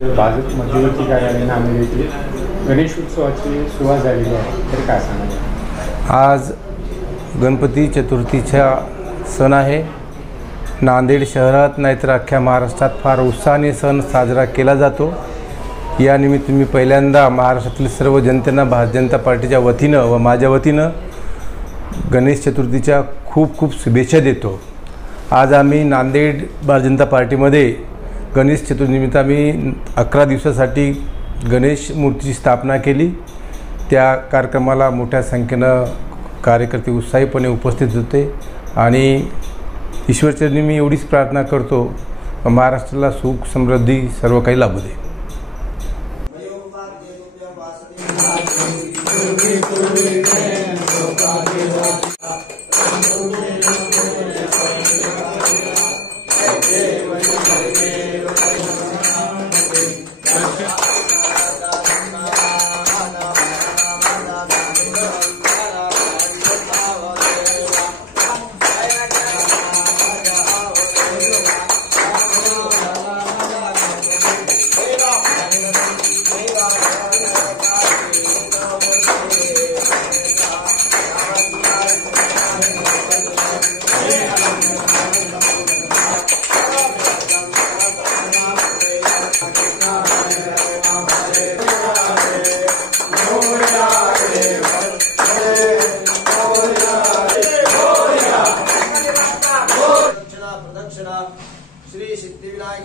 भाजप मध्यवर्ती कार्यालय नांदेड येथे गणेश उत्सवाची सुरुवात झालेली आहे, तर काय सांगाल? आज गणपती चतुर्थीचा सण आहे। नांदेड शहरात नाहीतर अख्ख्या महाराष्ट्रात फार उत्साहाने सण साजरा केला जातो। या निमित्त मी पहिल्यांदा महाराष्ट्रातील सर्व जनतेला भारतीय जनता पार्टीच्या वतीनं व माझ्या वतीनं गणेश चतुर्थीच्या खूप खूप शुभेच्छा देतो। आज आम्ही नांदेड भारतीय जनता पार्टीमध्ये गणेश चतुर्थीनिमित्त आम्ही 11 दिवसासाठी गणेश मूर्तीची स्थापना केली। त्या कार्यक्रमाला मोठ्या संख्येनं कार्यकर्ते उत्साहीपणे उपस्थित होते आणि ईश्वरचरणी मी एवढीच प्रार्थना करतो, महाराष्ट्राला सुख समृद्धी सर्व काही लाभू दे। श्री सिद्धिविनायक